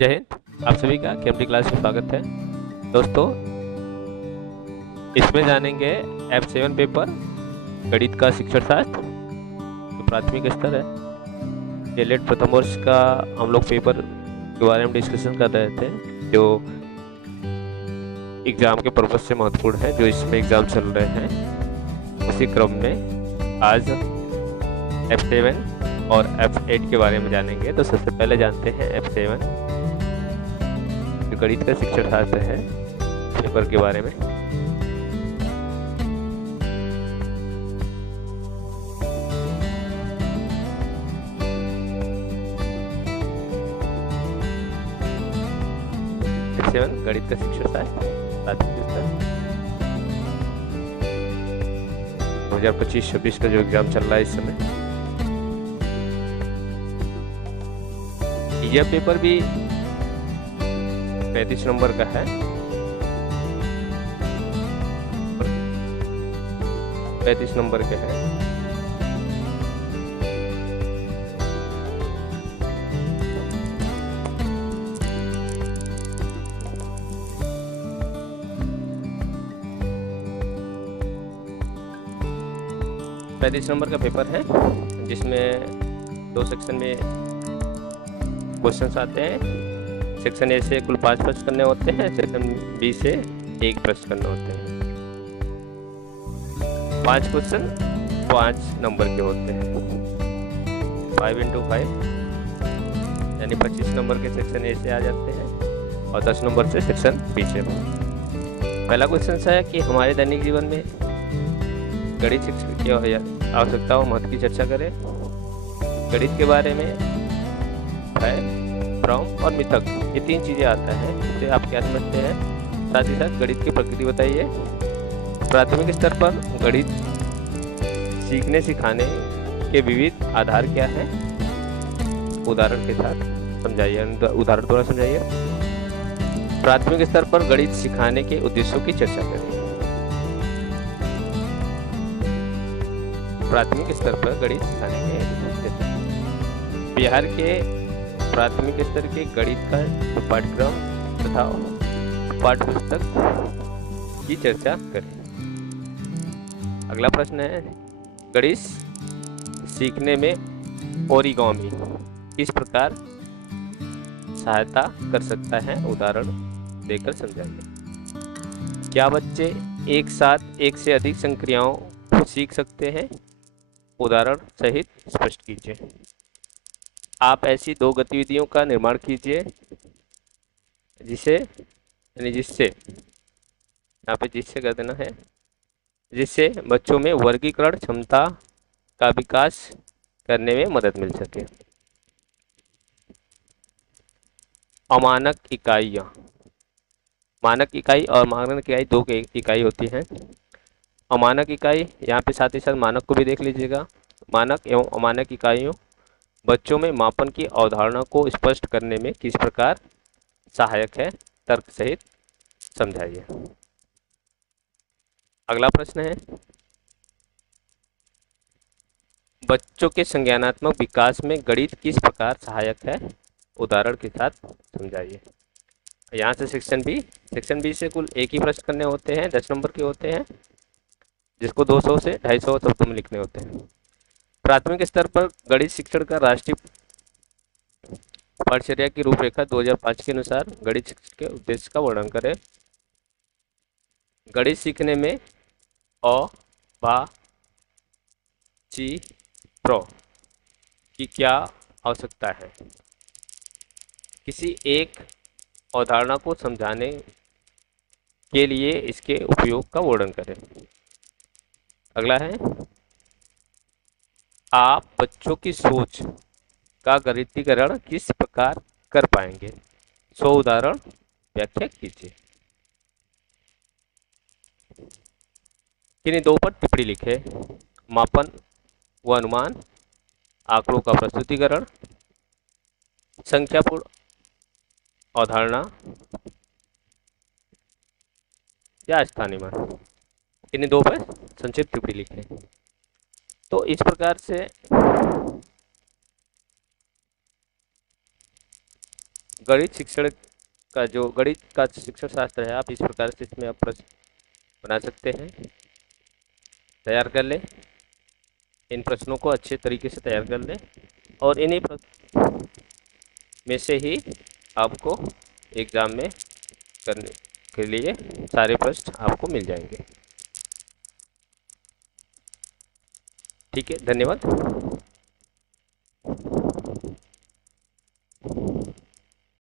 जय हिंद। आप सभी का केएमटी क्लास में स्वागत है। दोस्तों, इसमें जानेंगे F7 पेपर गणित का शिक्षण शास्त्र जो प्राथमिक स्तर है। डीएलएड प्रथम वर्ष का हम लोग पेपर के बारे में डिस्कशन कर रहे थे जो एग्जाम के पर्पज से महत्वपूर्ण है, जो इसमें एग्जाम चल रहे हैं। उसी क्रम में आज F7 और F8 के बारे में जानेंगे। तो सबसे पहले जानते हैं F7 जो गणित का शिक्षण शास्त्र है पेपर के बारे में। F7 गणित का शिक्षण शास्त्र प्राथमिक स्तर 2025-26 का जो एग्जाम चल रहा है इस समय, यह पेपर भी 35 नंबर का है। 35 नंबर के है। पैंतीस नंबर का पेपर है जिसमें 2 सेक्शन में क्वेश्चंस आते हैं। सेक्शन ए से कुल 5 प्रश्न करने होते हैं, सेक्शन बी से 1 प्रश्न करने होते हैं। 5 क्वेश्चन 5 नंबर के होते हैं। 5 into 5 यानी 25 नंबर के सेक्शन ए से आ जाते हैं और 10 नंबर से सेक्शन बी से। पहला क्वेश्चन है कि हमारे दैनिक जीवन में गणित शिक्षण की आवश्यकता और महत्व की चर्चा करें। गणित के बारे में है फ्रॉम और मिथक, ये 3 चीजें आता है, जिसे आप क्या समझते हैं। साथ ही साथ गणित की प्रकृति बताइए। प्राथमिक स्तर पर गणित सीखने सिखाने के विविध आधार क्या हैं, उदाहरण के साथ समझाइए, उदाहरण द्वारा समझाइए। प्राथमिक स्तर पर गणित सिखाने के उद्देश्यों की चर्चा करें। प्राथमिक स्तर पर गणित सिखाने के बिहार के प्राथमिक स्तर के गणित का पाठ्यक्रम तथा पाठ्यपुस्तक की चर्चा करें। अगला प्रश्न है, गणित सीखने में ओरिगामी किस प्रकार सहायता कर सकता है, उदाहरण देकर समझाइए। क्या बच्चे एक साथ एक से अधिक संक्रियाओं को सीख सकते हैं, उदाहरण सहित स्पष्ट कीजिए। आप ऐसी 2 गतिविधियों का निर्माण कीजिए जिससे यहाँ पे जिससे कर देना है, जिससे बच्चों में वर्गीकरण क्षमता का विकास करने में मदद मिल सके। अमानक इकाइयाँ, मानक इकाई और मानक इकाई 2 इकाई होती हैं। अमानक इकाई, यहाँ पे साथ ही साथ मानक को भी देख लीजिएगा। मानक एवं अमानक इकाइयों बच्चों में मापन की अवधारणा को स्पष्ट करने में किस प्रकार सहायक है, तर्क सहित समझाइए। अगला प्रश्न है, बच्चों के संज्ञानात्मक विकास में गणित किस प्रकार सहायक है, उदाहरण के साथ समझाइए। यहाँ से सेक्शन बी से कुल 1 ही प्रश्न करने होते हैं, 10 नंबर के होते हैं, जिसको 200 से 250 शब्दों में लिखने होते हैं। प्राथमिक स्तर पर गणित शिक्षण का राष्ट्रीय पाठ्यचर्या की रूपरेखा 2005 के अनुसार गणित शिक्षण के उद्देश्य का वर्णन करें। गणित सीखने में अ बा ची प्र की क्या आवश्यकता है, किसी एक अवधारणा को समझाने के लिए इसके उपयोग का वर्णन करें। अगला है, आप बच्चों की सोच का गणितीकरण किस प्रकार कर पाएंगे, 100 उदाहरण व्याख्या कीजिए। किन्हीं 2 पर टिप्पणी लिखे। मापन व अनुमान, आंकड़ों का प्रस्तुतिकरण, संख्यापूर्ण अवधारणा या स्थानीय मान, किन्हीं 2 पर संक्षिप्त टिप्पणी लिखें। तो इस प्रकार से गणित शिक्षण का जो गणित का शिक्षण शास्त्र है, आप इस प्रकार से इसमें आप प्रश्न बना सकते हैं। तैयार कर लें, इन प्रश्नों को अच्छे तरीके से तैयार कर लें और इन्हीं प्रश्न में से ही आपको एग्ज़ाम में करने के लिए सारे प्रश्न आपको मिल जाएंगे। ठीक है, धन्यवाद।